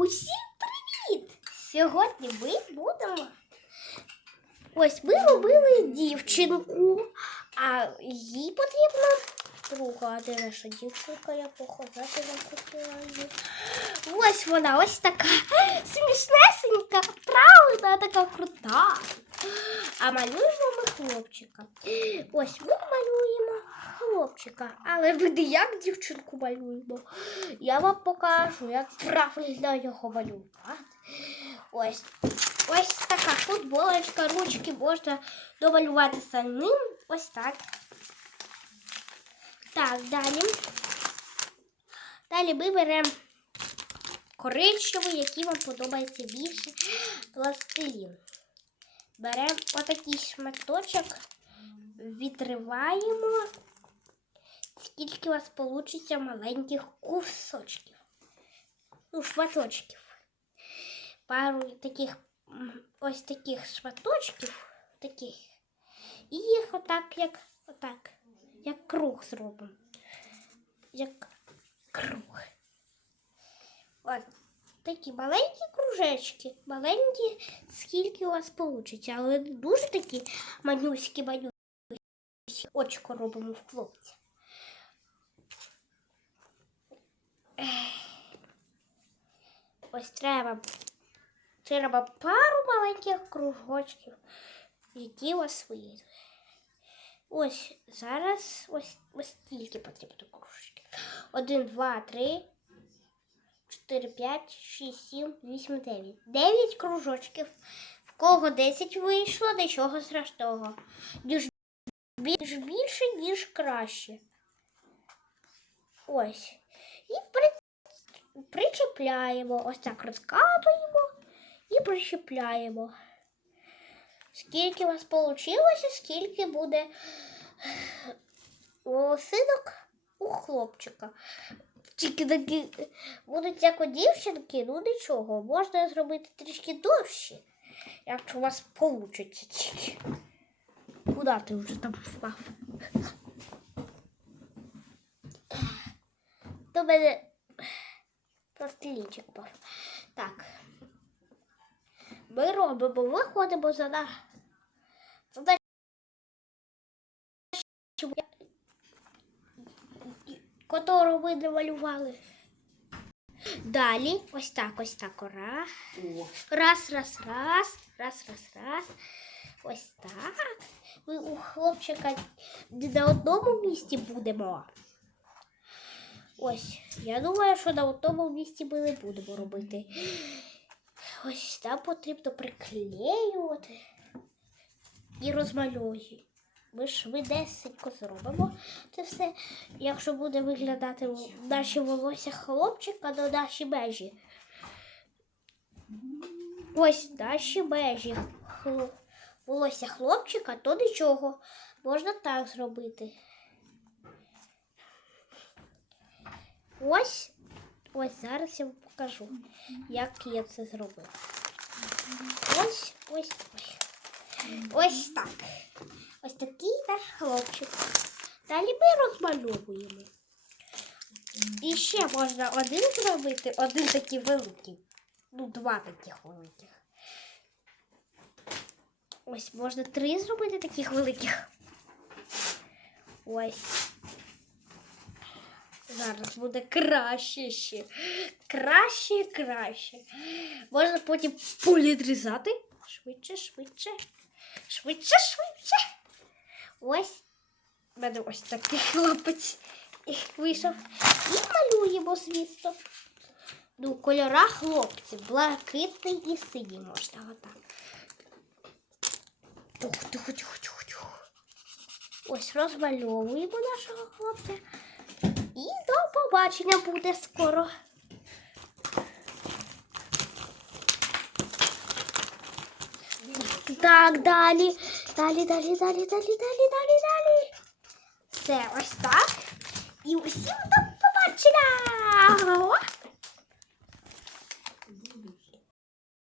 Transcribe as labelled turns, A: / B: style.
A: Усім привіт! Сьогодні ми будемо. Ось ми робили дівчинку, а їй потрібна друга. Де наша дівчинка, я показати вам її. Ось вона, ось така смішнесенька, правда, така крута. А малюємо ми хлопчика. Ось ми малюємо хлопчика. Але не як дівчинку малюємо. Я вам покажу, як правильно його малювати. Ось. Ось така футболочка, ручки можна домалювати самим. Ось так. Так, далі. Далі ми беремо коричневий, який вам подобається більше. Пластилін. Беремо отакий шматочок, відриваємо, скільки у вас вийде маленьких кусочків. Ну, шматочків. Пару таких ось таких шматочків, таких. І їх отак, як отак, як круг зробимо. Як круг. От такі маленькі кружечки, маленькі, скільки у вас вийде, але дуже такі манюські манюські. Очко робимо в хлопця. Ось треба. Треба пару маленьких кружочків, які вийдуть. Ось зараз ось, ось стільки потрібно кружочків. Один, два, три. 4, 5, 6, 7, 8, 9. 9 кружочків. В кого 10 вийшло, нічого страшного. Ніж більше, ніж краще. Ось. І при... причепляємо. Ось так розкатуємо і причепляємо. Скільки у вас вийшло, скільки буде волосинок у хлопчика. Тільки такі будуть як у дівчинки, ну нічого, можна зробити трішки довше, якщо у вас вийде тільки. Куди ти вже там впав? До мене пластилінчик впав. Так. Ми робимо, виходимо за на. Задачу, котору ми намалювали. Далі, ось так, ось так. Раз, раз, раз, раз, раз, раз, раз. Ось так. Ми у хлопчика не на одному місці будемо. Ось, я думаю, що на одному місці ми не будемо робити. Ось там потрібно приклеювати і розмальовувати. Ми швидесенько зробимо це все, якщо буде виглядати наші волосся хлопчика до наші межі. Ось наші межі волосся хлопчика, то нічого. Можна так зробити. Ось, ось зараз я вам покажу, як я це зробила. Ось, ось, ось. Ось так. Ось такий наш хлопчик. Далі ми розмальовуємо. І ще можна один зробити, один такий великий. Ну, два таких великих. Ось можна три зробити таких великих. Ось. Зараз буде краще ще. Краще і краще. Можна потім полідрізати. Швидше, швидше. Швидше, швидше. Ось. У мене ось такий хлопець вийшов. І малюємо, звісно. Ну, кольора хлопців. Блакитний і синій можна отак. Тух, тух, тух, тух. Ось розмальовуємо нашого хлопця. І до побачення буде скоро. Так, далі. Далі, далі, далі, далі, далі, далі, далі. Все, ось так. І усім до побачення!